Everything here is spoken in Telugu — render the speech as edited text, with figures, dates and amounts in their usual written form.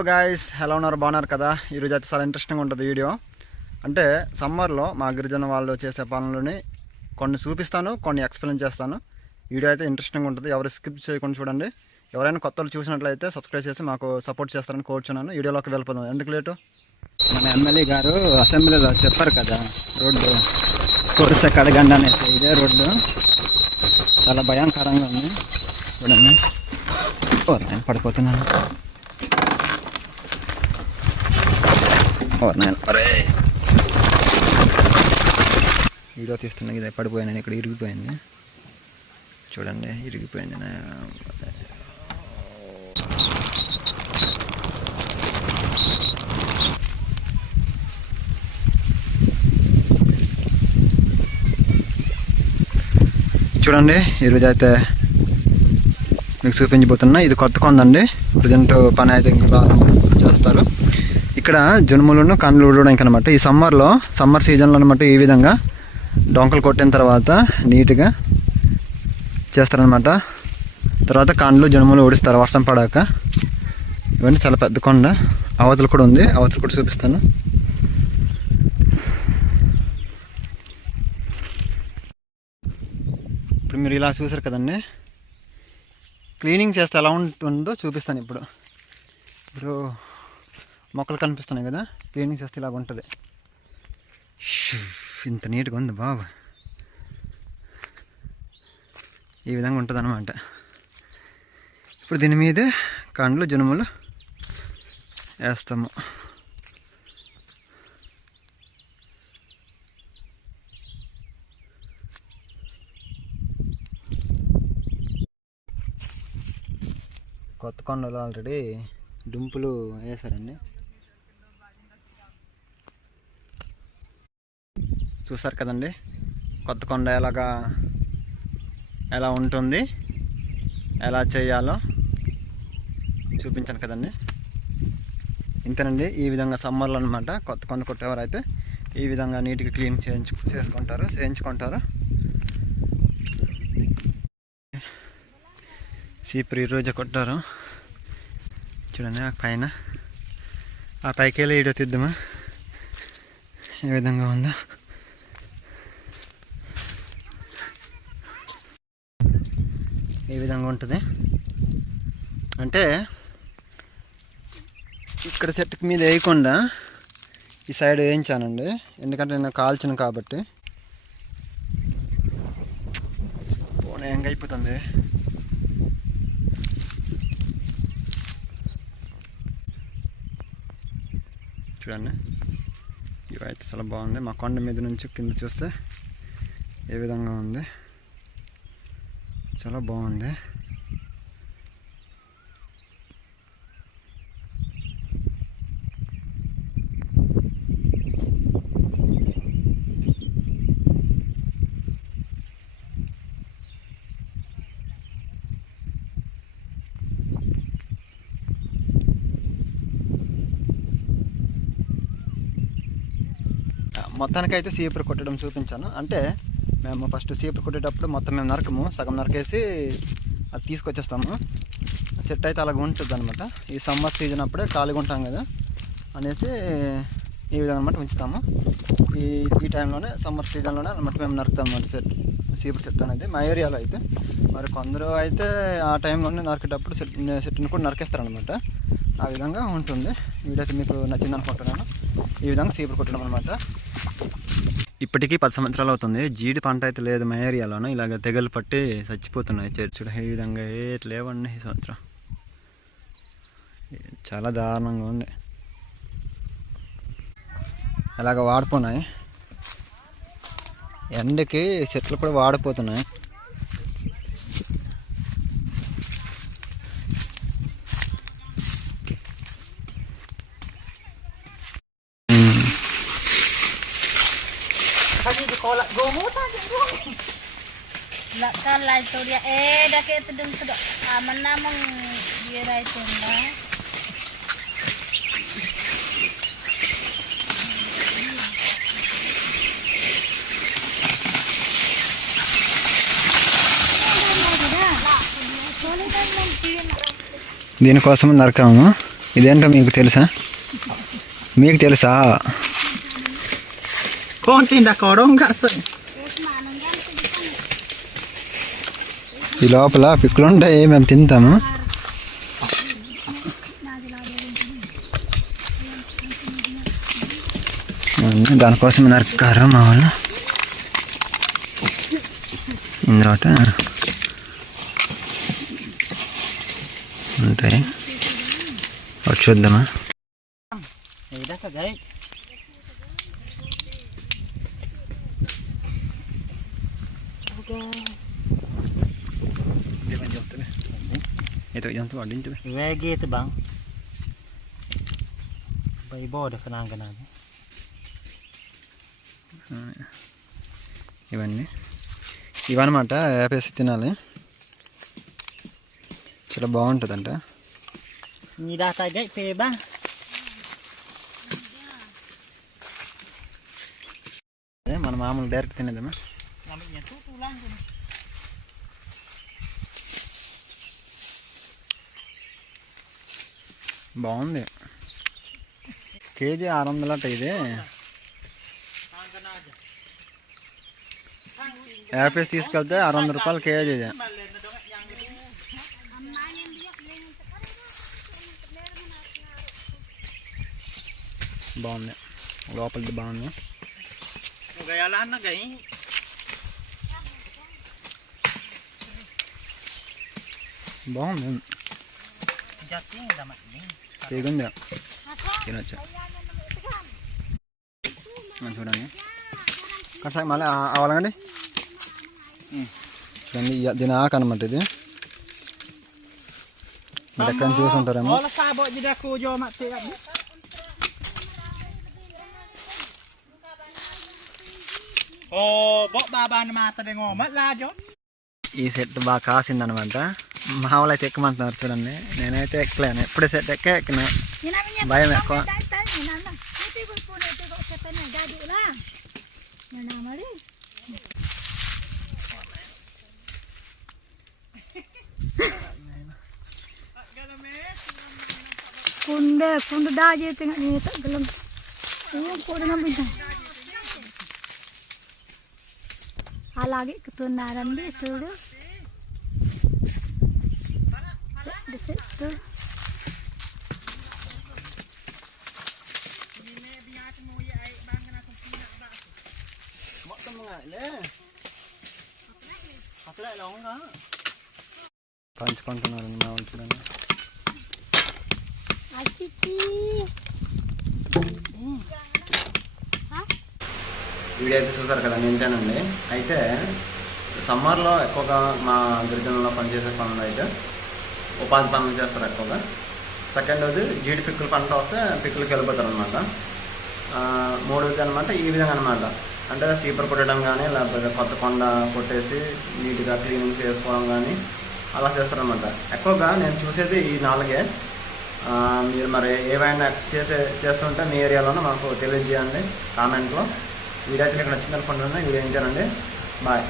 హలో గాయ్స్, ఎలా ఉన్నారు? బాగున్నారు కదా? ఈరోజు అయితే చాలా ఇంట్రెస్టింగ్ ఉంటుంది వీడియో. అంటే సమ్మర్లో మా గిరిజన వాళ్ళు చేసే పనులని కొన్ని చూపిస్తాను, కొన్ని ఎక్స్ప్లెయిన్ చేస్తాను. వీడియో అయితే ఇంట్రెస్టింగ్ ఉంటుంది, ఎవరు స్కిప్ చేయకుండా చూడండి. ఎవరైనా కొత్త వాళ్ళు చూసినట్లయితే సబ్స్క్రైబ్ చేసి మాకు సపోర్ట్ చేస్తారని కోరుచున్నాను. వీడియోలోకి వెళ్ళిపోదాం, ఎందుకు లేటు. మన ఎమ్మెల్యే గారు అసెంబ్లీలో చెప్పారు కదా, రోడ్డు కొరిసె కడగండి అనేసి. ఇదే రోడ్డు చాలా భయంకరంగా ఉంది చూడండి. నేను పడిపోతున్నాను. వీడియో తీస్తున్నా, ఇదే పడిపోయాను. ఇక్కడ ఇరిగిపోయింది చూడండి, ఇరిగిపోయింది. చూడండి, ఈరోజు అయితే మీకు చూపించబోతున్నా. ఇది కొత్త కొందండి, ప్రజెంట్ పని అయితే ఇంకా చేస్తారు. ఇక్కడ జనుములను కండ్లు ఊడడానికి అనమాట. ఈ సమ్మర్ సీజన్లో అనమాట ఈ విధంగా డొంకలు కొట్టిన తర్వాత నీట్గా చేస్తారనమాట. తర్వాత కండ్లు జనుములు ఊడిస్తారు వర్షం పడాక. ఇవన్నీ చాలా పెద్ద కొండ. అవతలు కూడా ఉంది, అవతలు కూడా చూపిస్తాను. ఇప్పుడు మీరు ఇలా చూసారు కదండి, క్లీనింగ్ చేస్తే ఎలా ఉంటుందో చూపిస్తాను. ఇప్పుడు మొక్కలు కనిపిస్తున్నాయి కదా, క్లీనింగ్ చేస్తే ఇలాగ ఉంటుంది. ఇంత నీట్గా ఉంది బాబు, ఈ విధంగా ఉంటుంది అన్నమాట. ఇప్పుడు దీని మీదే కండ్లు జనుములు వేస్తాము. కొత్త కొండలు ఆల్రెడీ డుంపులు వేసారండి. చూసారు కదండి, కొత్త కొండ ఎలా ఉంటుంది, ఎలా చేయాలో చూపించాను కదండి. ఇంతేనండి, ఈ విధంగా సమ్మర్లో అనమాట కొత్త కొండ కొట్టేవారు అయితే ఈ విధంగా నీట్గా క్లీన్ చేయించుకుంటారు. సీపురు ఈరోజు కొట్టారు చూడండి. ఆ పైకి వెళ్ళి వీడియో తీద్దామా, ఏ విధంగా ఉందో. ఈ విధంగా ఉంటుంది. అంటే ఇక్కడ చెట్టుకి మీద వేయకుండా ఈ సైడ్ వేయించానండి, ఎందుకంటే నేను కాల్చను కాబట్టి. పోనీ ఏంగా అయిపోతుంది. చూడండి, ఇవైతే చాలా బాగుంది. మా కొండ మీద నుంచి కింద చూస్తే ఏ విధంగా ఉంది, చాలా బాగుంది. మొత్తానికైతే సీపురు కొట్టడం చూపించాను. అంటే మేము ఫస్ట్ సీపురు కొట్టేటప్పుడు మొత్తం మేము నరకము, సగం నరకేసి అది తీసుకొచ్చేస్తాము. సెట్ అయితే అలాగ ఉంటుంది అనమాట. ఈ సమ్మర్ సీజన్ అప్పుడే ఖాళీగా ఉంటాం కదా అనేసి ఈ విధంగా అనమాట ఉంచుతాము. ఈ టైంలోనే సమ్మర్ సీజన్లోనే అనమాట మేము నరుకుతాం అన్నమాట సీపురు చెట్టు అనేది మా ఏరియాలో అయితే. మరి కొందరు అయితే ఆ టైంలోనే నరికేటప్పుడు చెట్టును కూడా నరికేస్తారనమాట. ఆ విధంగా ఉంటుంది. వీడియో అయితే మీకు నచ్చింది అనుకుంటున్నాను. ఈ విధంగా సీపురు కొట్టడం అనమాట. ఇప్పటికీ 10 సంవత్సరాలు అవుతుంది. జీడి పంట అయితే లేదు మా ఏరియాలోనూ. ఇలాగ తెగలు పట్టి చచ్చిపోతున్నాయి చెట్లు. ఈ విధంగా లేవండి ఈ సంవత్సరం, చాలా దారుణంగా ఉంది. ఇలాగ వాడిపోయినాయి, ఎండకి చెట్లు కూడా వాడిపోతున్నాయి. Kalau itu dia dah kayak sedang sedang aman namang dia dah itu dah. దీనికోసం నరకాము. ఇదేంటో మీకు తెలుసా? మీకు తెలుసా? ఈ లోపల పిక్కులు ఉంటాయి, మేము తింటాము. దానికోసం నరకారు మా వాళ్ళు. ఇందులో ఉంటాయి, ఒకటి చూద్దామా? Ito yang tu ada tu. Wege tu bang. Baibo dah kenang-kenang. ఇవన్నమాట వేపేసి తినాలి, చాలా బాగుంటుందంట. Ni dah tagay pe bang. మన మామూలు డైరెక్ట్ తినేదమ్మా. బాగుంది. కేజీ 600 అట. ఇది యాపిల్స్ తీసుకెళ్తే 600 రూపాయలు కేజీ. ఇది బాగుంది, లోపలిది బాగుంది. బాగుంది, తీగుంది, తినొచ్చు. చూడండి కట్సాక మళ్ళీ అవ్వాలండి. చూడండి దీని ఆకు అనమాట. ఇది మీరు ఎక్కడ చూసి ఉంటారేమో. ఈ సెట్ బాగా కాసిందనమాట. మా వాళ్ళు అయితే ఎక్కమంటున్నారు చూడండి. నేనైతే ఎక్కలేను, ఎప్పుడే సెట్ ఎక్కిన భయం ఎక్కువ. Kunde dah je tengok ni tak gelam. Kok dengan bintang. Alagi ketunaran dia suruh. Di situ. పంచుకుంటున్నారు మా వాళ్ళు చూడండి. వీడియో అయితే చూసారు కదా, నింటానండి. అయితే సమ్మర్లో ఎక్కువగా మా గిరిజనంలో పనిచేసే పనులు అయితే ఉపాధి పనులు చేస్తారు ఎక్కువగా. సెకండ్ అది జీడి పిక్కుల పంట వస్తే పిక్కులకి వెళ్ళిపోతారు అనమాట. మూడవది అనమాట ఈ విధంగా అనమాట. అంటే సీపర్ కొట్టడం కానీ, లేకపోతే కొత్త కొండ కొట్టేసి నీట్గా క్లీనింగ్ చేసుకోవడం కానీ అలా చేస్తారనమాట. ఎక్కువగా నేను చూసేది ఈ 4. మీరు మరి ఏవైనా చేస్తుంటే మీ ఏరియాలోనూ మాకు తెలియజేయండి కామెంట్లో. వీడియో అయితే మీకు నచ్చింది అనుకుంటున్నాను. Video enjoy. బాయ్.